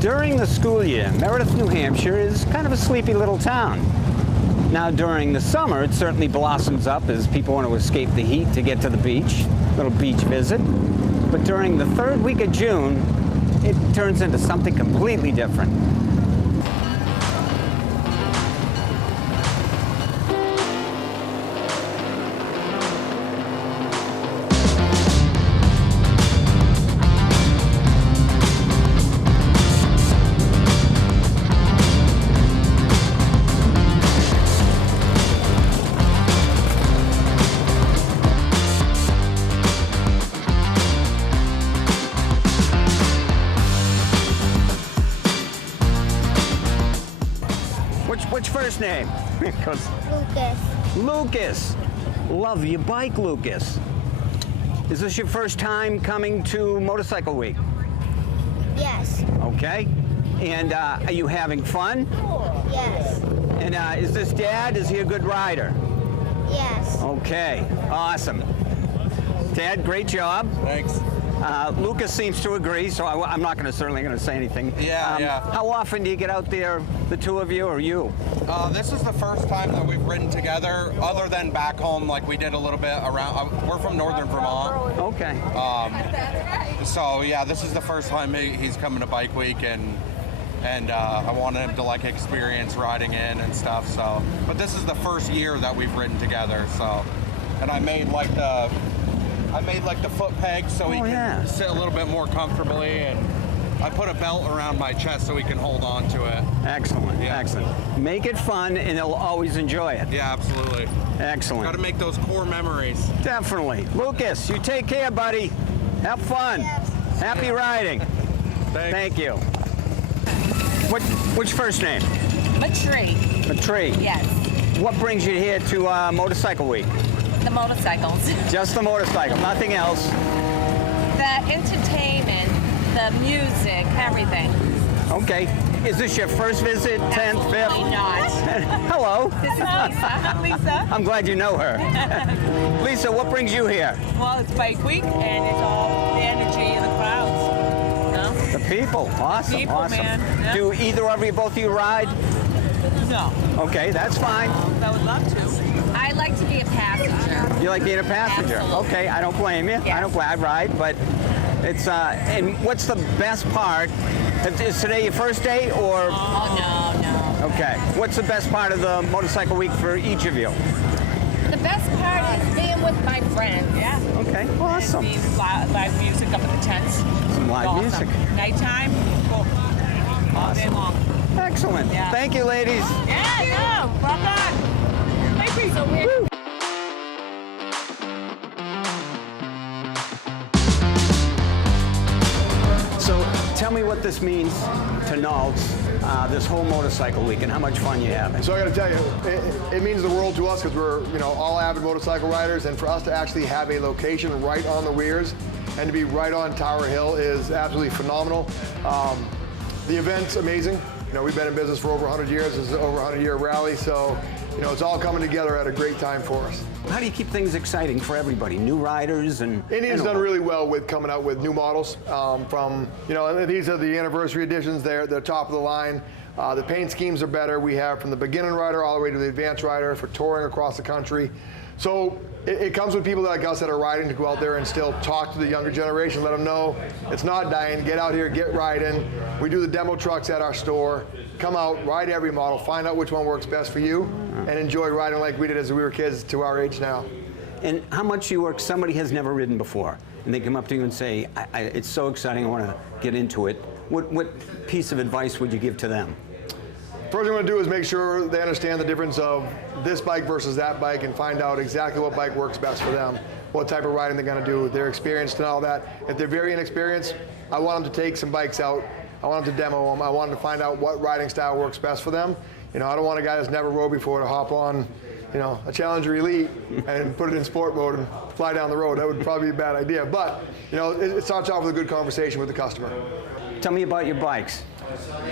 During the school year, Meredith, New Hampshire is kind of a sleepy little town. Now during the summer, it certainly blossoms up as people want to escape the heat to get to the beach, little beach visit. But during the third week of June, it turns into something completely different. What's your first name? Lucas. Lucas. Love your bike, Lucas. Is this your first time coming to Motorcycle Week? Yes. Okay. And are you having fun? Yes. And is this Dad? Is he a good rider? Yes. Okay. Awesome. Dad, great job. Thanks. Lucas seems to agree, so I'm not certainly going to say anything. Yeah. How often do you get out there, the two of you, or you? This is the first time that we've ridden together, other than back home, like we did a little bit around. We're from northern Vermont. Okay. So yeah, this is the first time he's coming to Bike Week, and I wanted him to like experience riding in and stuff. So, but this is the first year that we've ridden together. So, and I made like the foot pegs so he can sit a little bit more comfortably, and I put a belt around my chest so he can hold on to it. Excellent, Yeah. excellent. Make it fun and he'll always enjoy it. Yeah, absolutely. Excellent. Got to make those core memories. Definitely. Lucas, you take care, buddy. Have fun. Yes. Happy riding. Thanks. Thank you. What's your first name? Matree. Yes. What brings you here to Motorcycle Week? The motorcycles. Just the motorcycle, nothing else. The entertainment, the music, everything. Okay. Is this your first visit? 10th, 5th? Absolutely not. Hello. This is Lisa. I'm Lisa. I'm glad you know her. Lisa, what brings you here? Well, it's Bike Week, and it's all the energy and the crowds. The people. Awesome. People, awesome. man. Yeah. Do either of you, both of you ride? No, Okay, that's fine. I would love to. I like to be a passenger. You like being a passenger? Absolutely. Okay, I don't blame you. Yes. I ride, but it's and what's the best part? Is today your first day or? Oh, no. Okay. What's the best part of the motorcycle week for each of you? The best part is being with my friends. Yeah. Okay, awesome. And the live music up at the tents. Some live Awesome. music. Nighttime, cool. All day long. Excellent. Yeah. Thank you, ladies. Yeah, no, well done. Bike Week. So weird. So tell me what this means to Naltz, this whole motorcycle week, and how much fun you have. So I got to tell you, it means the world to us because we're all avid motorcycle riders, and for us to actually have a location right on the weirs and to be right on Tower Hill is absolutely phenomenal. The event's amazing. We've been in business for over 100 years. This is an over 100-year rally, so it's all coming together at a great time for us. How do you keep things exciting for everybody? New riders and... Indian's done really well with coming out with new models from, these are the anniversary editions. They're top of the line. The paint schemes are better. We have from the beginner rider all the way to the advanced rider for touring across the country. So it comes with people like us that are riding to go out there and still talk to the younger generation, let them know it's not dying, get out here, get riding. We do the demo trucks at our store. Come out, ride every model, find out which one works best for you, and enjoy riding like we did as we were kids to our age now. And how much you work, somebody has never ridden before, and they come up to you and say, it's so exciting, I want to get into it. What piece of advice would you give to them? First thing I'm going to do is make sure they understand the difference of this bike versus that bike and find out exactly what bike works best for them, what type of riding they're going to do, their experience and all that. If they're very inexperienced, I want them to take some bikes out. I want them to demo them. I want them to find out what riding style works best for them. I don't want a guy that's never rode before to hop on, a Challenger Elite and put it in sport mode and fly down the road. That would probably be a bad idea. But, it starts off with a good conversation with the customer. Tell me about your bikes.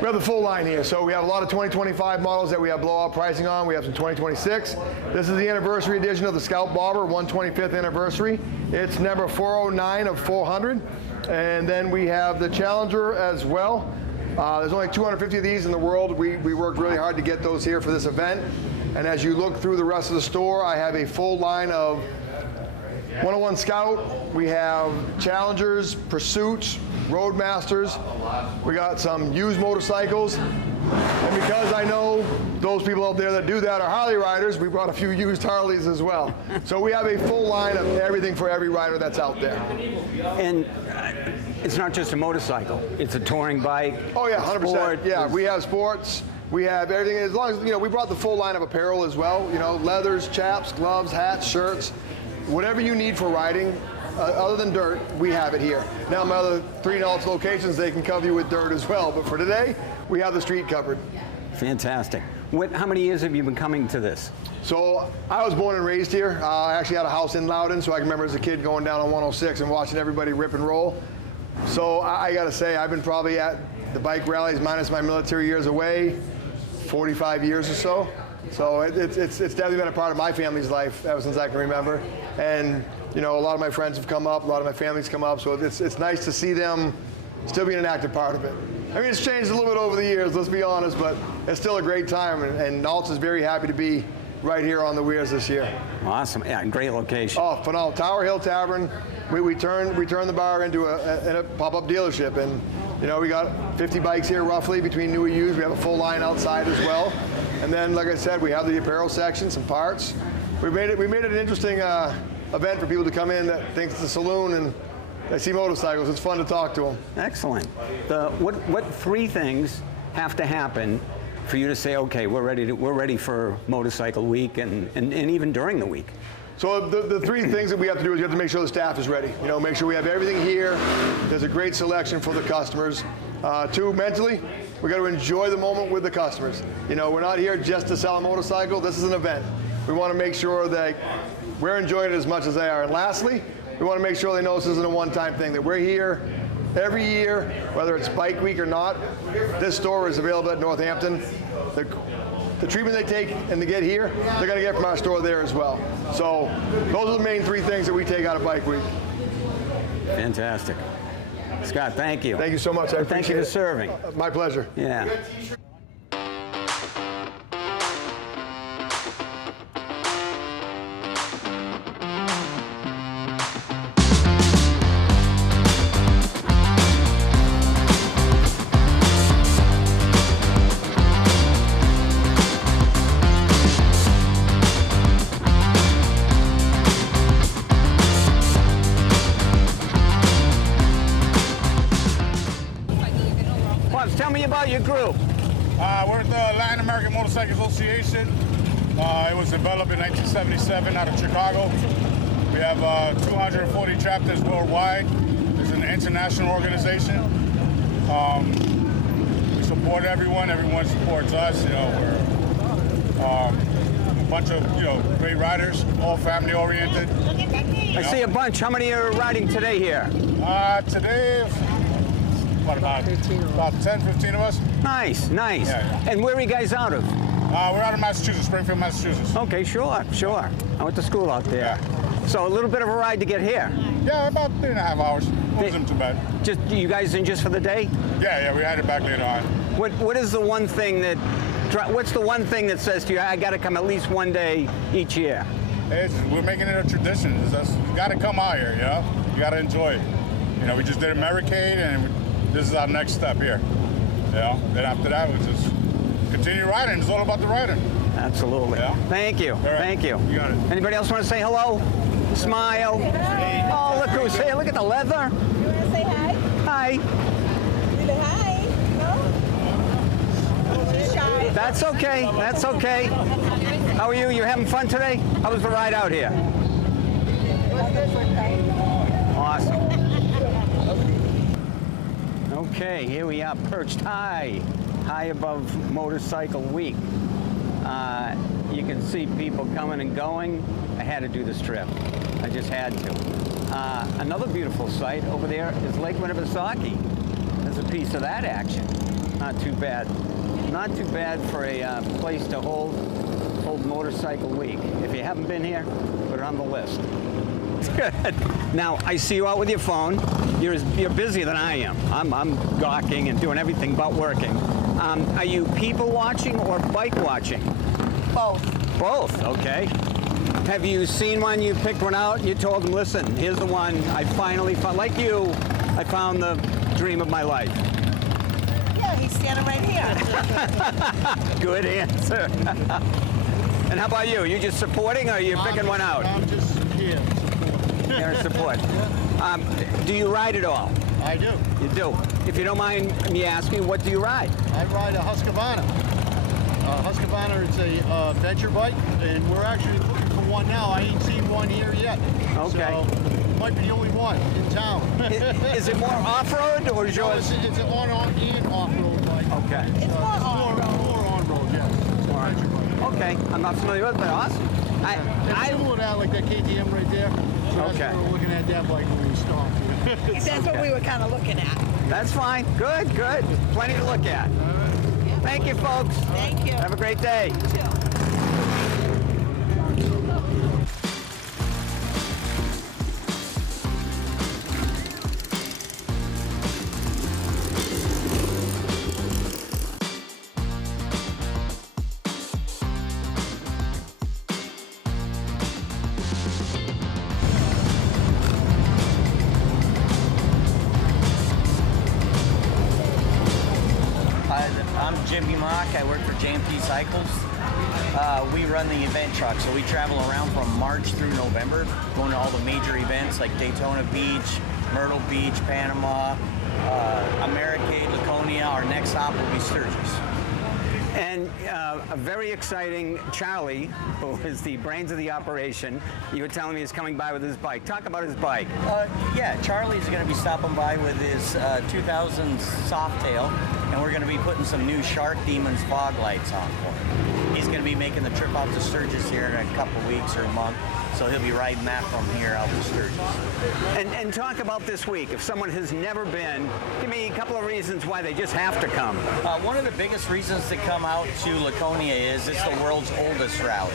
We have the full line here. So we have a lot of 2025 models that we have blowout pricing on. We have some 2026. This is the anniversary edition of the Scout Bobber, 125th anniversary. It's number 409 of 400. And then we have the Challenger as well. There's only 250 of these in the world. We worked really hard to get those here for this event. And as you look through the rest of the store, I have a full line of 101 Scout. We have Challengers, Pursuits, Roadmasters. We got some used motorcycles. And because I know those people out there that do that are Harley riders, we brought a few used Harleys as well. So we have a full line of everything for every rider that's out there. And it's not just a motorcycle, it's a touring bike. Oh yeah, 100%. Sport. Yeah, we have sports, we have everything. As long as, you know, we brought the full line of apparel as well. You know, leathers, chaps, gloves, hats, shirts, whatever you need for riding. Other than dirt, we have it here. Now my other 3 Knowledge locations, they can cover you with dirt as well. But for today, we have the street covered. Fantastic. How many years have you been coming to this? So I was born and raised here. I actually had a house in Loudon, so I can remember as a kid going down on 106 and watching everybody rip and roll. So I got to say, I've been probably at the bike rallies, minus my military years away, 45 years or so. So it's definitely been a part of my family's life ever since I can remember. And you know, a lot of my friends have come up, a lot of my family's come up, so it's nice to see them still being an active part of it. I mean, it's changed a little bit over the years, let's be honest, but it's still a great time, and Naltz is very happy to be right here on the Weirs this year. Awesome. Yeah, great location. Oh, phenomenal. Tower Hill Tavern. We turned the bar into a pop-up dealership, and you know, we got 50 bikes here roughly between new and used. We have a full line outside as well, and then like I said, we have the apparel section, some parts. We made it an interesting event for people to come in that thinks it's a saloon and they see motorcycles. It's fun to talk to them. Excellent. What 3 things have to happen for you to say, okay, we're ready for Motorcycle Week and even during the week? So the 3 things that we have to do is you have to make sure the staff is ready. You know, make sure we have everything here. There's a great selection for the customers. 2, mentally, we got to enjoy the moment with the customers. You know, we're not here just to sell a motorcycle. This is an event. We want to make sure that we're enjoying it as much as they are. And lastly, we want to make sure they know this isn't a one-time thing, that we're here every year, whether it's Bike Week or not. This store is available at Northampton. The treatment they take and they get here, they're going to get from our store there as well. So those are the main 3 things that we take out of Bike Week. Fantastic. Scott, thank you. Thank you so much. I appreciate Thank you for it. serving. My pleasure. Yeah. Tell me about your group. We're the Latin American Motorcycle Association. It was developed in 1977 out of Chicago. We have 240 chapters worldwide. It's an international organization. We support everyone. Everyone supports us. You know, we're a bunch of great riders, all family oriented. I see a bunch. How many are riding today here? Today. What, about 10, 15 of us? Nice, nice. Yeah. And where are you guys out of? We're out of Massachusetts, Springfield, Massachusetts. Okay, sure. I went to school out there. Yeah. So a little bit of a ride to get here. Yeah, about 3.5 hours. Wasn't too bad. Just you guys in just for the day? Yeah, we had it back later on. What is the one thing that? What's the one thing that says to you, I got to come at least one day each year? We're making it a tradition. You got to come out here. You know, you got to enjoy it. You know, we just did Americade and. This is our next step here. You know, then after that, we just continue riding. It's all about the riding. Absolutely. Yeah. Thank you. All right. Thank you. You got it. Anybody else want to say hello? Smile. Hi. Oh, look who's here. Look at the leather. You want to say hi? Hi. You say hi? No? She's shy. That's okay. That's okay. How are you? You having fun today? How was the ride out here? Awesome. Okay, here we are perched high above Motorcycle Week. You can see people coming and going. I had to do this trip. I just had to. Another beautiful sight over there is Lake Winnipesaukee. There's a piece of that action. Not too bad. Not too bad for a place to hold Motorcycle Week. If you haven't been here, put it on the list. good. Now, I see you out with your phone. You're busier than I am. I'm gawking and doing everything but working. Are you people watching or bike watching? Both. Both, okay. Have you seen one, you picked one out, and you told them, listen, here's the one I finally found, like you, I found the dream of my life? Yeah, he's standing right here. Good answer. And how about you? You just supporting, or are you picking one out? I'm just here. Here in support. Do you ride at all? I do. You do. If you don't mind me asking, what do you ride? I ride a Husqvarna. Husqvarna is a venture bike, and we're actually looking for one now. I ain't seen one here yet. Okay. So, might be the only one in town. Is it more off-road, or is yours? It's an on and off-road bike. Okay. It's more on-road. More on-road, yes. It's a venture bike. Okay, I'm not familiar with it, but awesome. It's similar to that, like that KTM right there. So that's Okay. what we were looking at that bike when we stopped. That's what we were kind of looking at. That's fine. Good, good. Plenty to look at. Thank you, folks. Thank you. Have a great day. I'm Jimmy Mock. I work for JMP Cycles. We run the event truck, so we travel around from March through November, going to all the major events like Daytona Beach, Myrtle Beach, Panama, Americade, Laconia. Our next stop will be Sturgis. And a very exciting Charlie, who is the brains of the operation, you were telling me is coming by with his bike. Talk about his bike. Yeah, Charlie's going to be stopping by with his 2000 Softail, and we're going to be putting some new Shark Demons fog lights on for him. He's going to be making the trip out to Sturgis here in a couple weeks or a month, so he'll be riding that from here out to Sturgis. And talk about this week. If someone has never been, give me a couple of reasons why they just have to come. One of the biggest reasons to come out to Laconia is it's the world's oldest rally.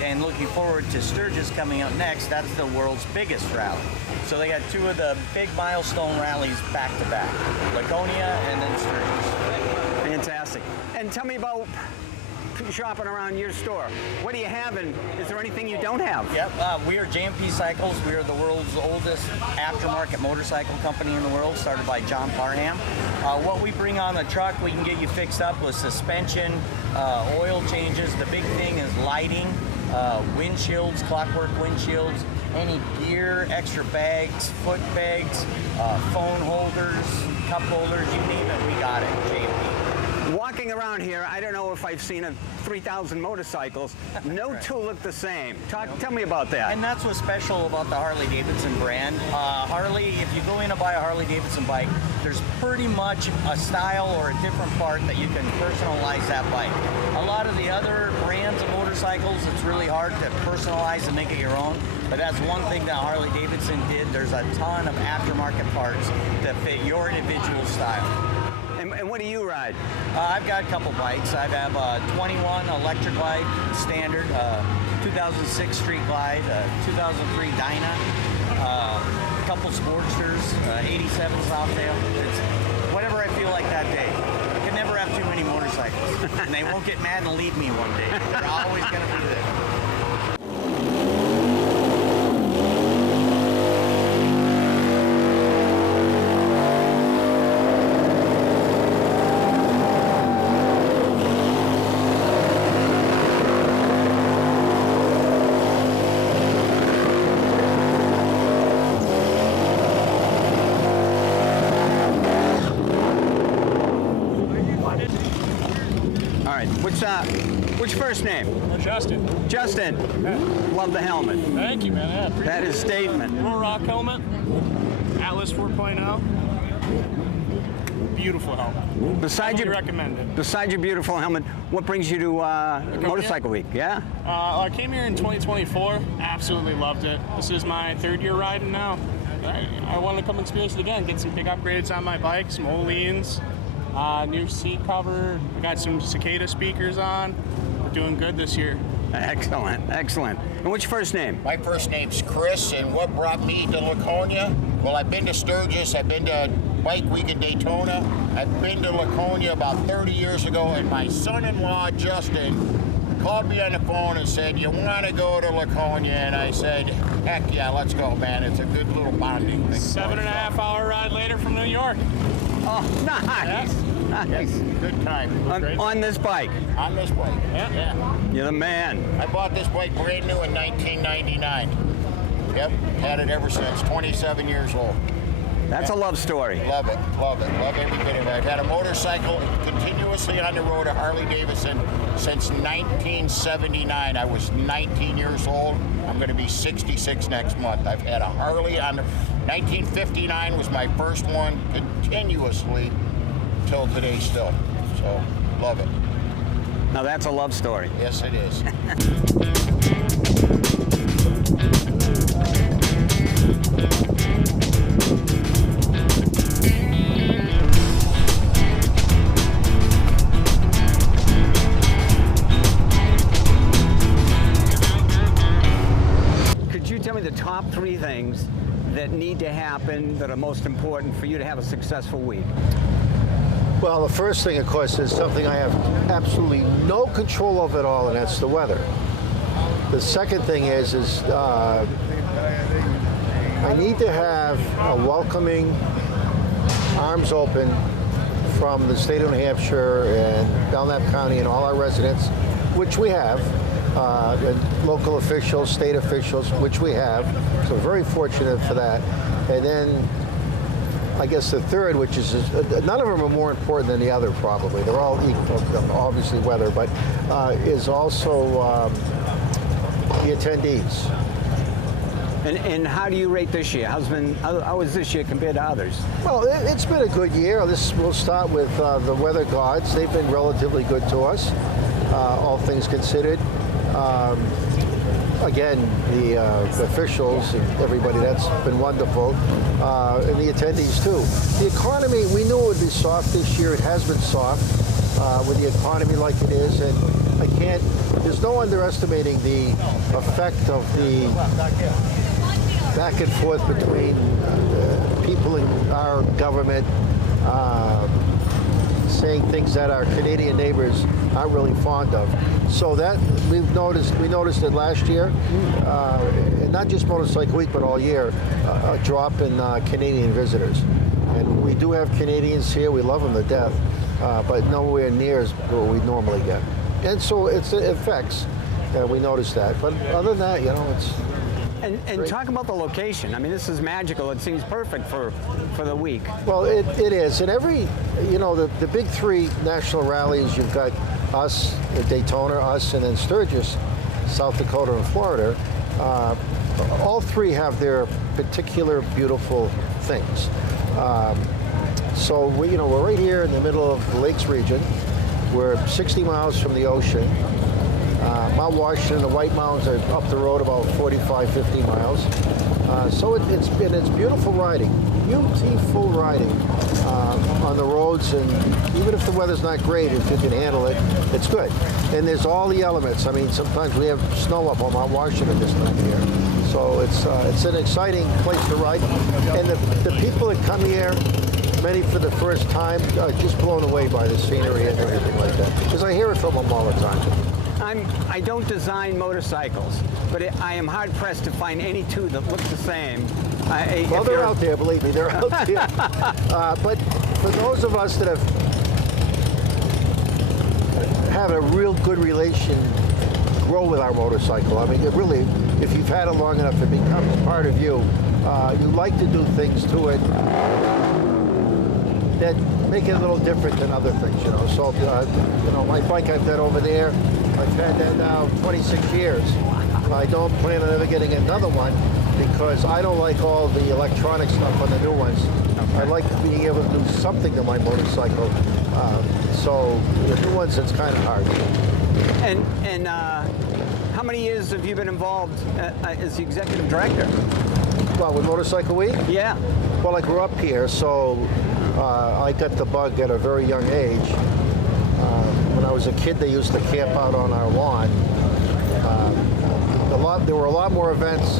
And looking forward to Sturgis coming up next, that's the world's biggest rally. So they got two of the big milestone rallies back to back, Laconia and then Sturgis. Fantastic. And tell me about shopping around your store. What do you have, and is there anything you don't have? Yep, we are JMP Cycles. We are the world's oldest aftermarket motorcycle company in the world, started by John Parham. What we bring on the truck, we can get you fixed up with suspension, oil changes. The big thing is lighting, windshields, clockwork windshields, any gear, extra bags, foot bags, phone holders, cup holders, you name it, we got it, JMP. Walking around here, I don't know if I've seen 3,000 motorcycles. No two look the same. Tell me about that. And that's what's special about the Harley-Davidson brand. Harley, if you go in to buy a Harley-Davidson bike, there's pretty much a style or a different part that you can personalize that bike. A lot of the other brands of motorcycles, it's really hard to personalize and make it your own. But that's one thing that Harley-Davidson did. There's a ton of aftermarket parts that fit your individual style. And what do you ride? I've got a couple bikes. I have a 21 Electric Glide Standard, 2006 Street Glide, 2003 Dyna, a couple Sportsters, 87 Softail. It's whatever I feel like that day. I can never have too many motorcycles, and they won't get mad and leave me one day. They're always going to be there. What's your first name? Justin. Justin. Yeah. Love the helmet. Thank you, man. Yeah, that is statement. Little rock helmet. Atlas 4.0. Beautiful helmet. Besides your recommend it. Besides your beautiful helmet, what brings you to Motorcycle Week? Yeah. I came here in 2024. Absolutely loved it. This is my third year riding now. I wanted to come experience it again. Get some big upgrades on my bike. Some Oleans. New seat cover. We got some Cicada speakers on. We're doing good this year. Excellent, excellent. And what's your first name? My first name's Chris, and what brought me to Laconia? Well, I've been to Sturgis, I've been to Bike Week in Daytona, I've been to Laconia about 30 years ago, and my son-in-law, Justin, called me on the phone and said, you want to go to Laconia? And I said, heck yeah, let's go, man. It's a good little bonding thing. 7.5 hour ride later from New York. Oh, nice. Nice. Yes, good time. On this bike? On this bike, yeah. You're the man. I bought this bike brand new in 1999. Yep, had it ever since, 27 years old. That's a love story. Love it, love every bit of it. I've had a motorcycle continuously on the road, a Harley Davidson, since 1979. I was 19 years old. I'm going to be 66 next month. I've had a Harley on the 1959 was my first one continuously till today still. So, love it. Now that's a love story. Yes, it is. Could you tell me the top 3 things that need to happen that are most important for you to have a successful week? Well, the first thing, of course, is something I have absolutely no control of at all, and that's the weather. The second thing is I need to have a welcoming, arms open from the state of New Hampshire and Belknap County and all our residents, which we have, and local officials, state officials, which we have. So very fortunate for that. And then I guess the third, which is, none of them are more important than the other probably. They're all equal, obviously weather, but is also the attendees. And how do you rate this year? How is this year compared to others? Well, it's been a good year. We'll start with the weather gods. They've been relatively good to us, all things considered. Again, the officials and everybody, that's been wonderful, and the attendees too. The economy, we knew it would be soft this year. It has been soft with the economy like it is, and there's no underestimating the effect of the back and forth between people in our government saying things that our Canadian neighbors aren't really fond of. So that we noticed it last year, and not just Motorcycle Week, but all year, a drop in Canadian visitors. And we do have Canadians here, we love them to death, but nowhere near as what we normally get. And so it affects, we noticed that. But other than that, it's And talk about the location. I mean, this is magical. It seems perfect for the week. Well, it is. And every, the big 3 national rallies, you've got us, Daytona, us, and then Sturgis, South Dakota, and Florida. All 3 have their particular beautiful things. So we're right here in the middle of the Lakes region. We're 60 miles from the ocean. Mount Washington, the White Mountains are up the road about 45, 50 miles. So it's beautiful riding, beautiful riding on the roads, and even if the weather's not great, if you can handle it, it's good. And there's all the elements. I mean, sometimes we have snow up on Mount Washington this time of year. So it's an exciting place to ride. And the people that come here, many for the first time, are just blown away by the scenery and everything like that. Because I hear it from them all the time. I don't design motorcycles, but I am hard pressed to find any 2 that look the same. Well, they're out there, believe me, they're out there. But for those of us that have a real good relation, grow with our motorcycle. I mean, it really, if you've had it long enough, it becomes part of you. You like to do things to it that make it a little different than other things, So, my bike I've had over there, I've had that now 26 years. I don't plan on ever getting another one because I don't like all the electronic stuff on the new ones. I like being able to do something to my motorcycle. So the new ones, it's kind of hard. And how many years have you been involved as the executive director? Well, with Motorcycle Week? Yeah. Well, I grew up here, so I got the bug at a very young age. when I was a kid, they used to camp out on our lawn. There were a lot more events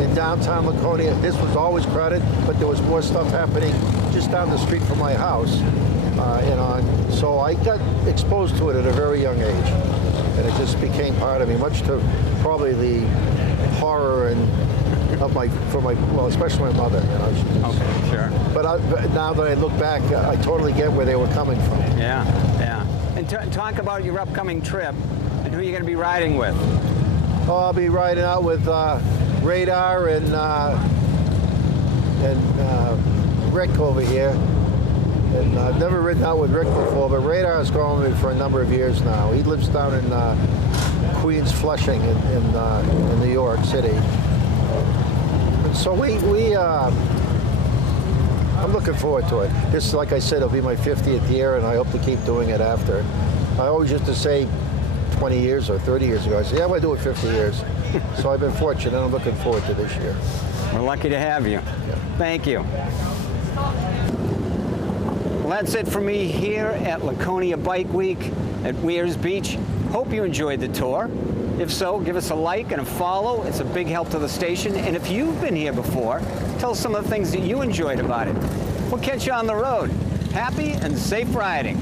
in downtown Laconia. This was always crowded, but there was more stuff happening just down the street from my house. So I got exposed to it at a very young age, and it just became part of me, much to probably the horror especially my mother. Okay, sure. But now that I look back, I totally get where they were coming from. Yeah, yeah. And talk about your upcoming trip and who you're going to be riding with. Oh, I'll be riding out with Radar and Rick over here. And I've never ridden out with Rick before, but Radar has gone with me for a number of years now. He lives down in Queens, Flushing in New York City. So I'm looking forward to it. This, like I said, it'll be my 50th year, and I hope to keep doing it after. I always used to say 20 years or 30 years ago, I said, yeah, I'm going to do it 50 years. So I've been fortunate, and I'm looking forward to this year. We're lucky to have you. Yeah. Thank you. Well, that's it for me here at Laconia Bike Week at Weirs Beach. Hope you enjoyed the tour. If so, give us a like and a follow. It's a big help to the station. And if you've been here before, tell us some of the things that you enjoyed about it. We'll catch you on the road. Happy and safe riding.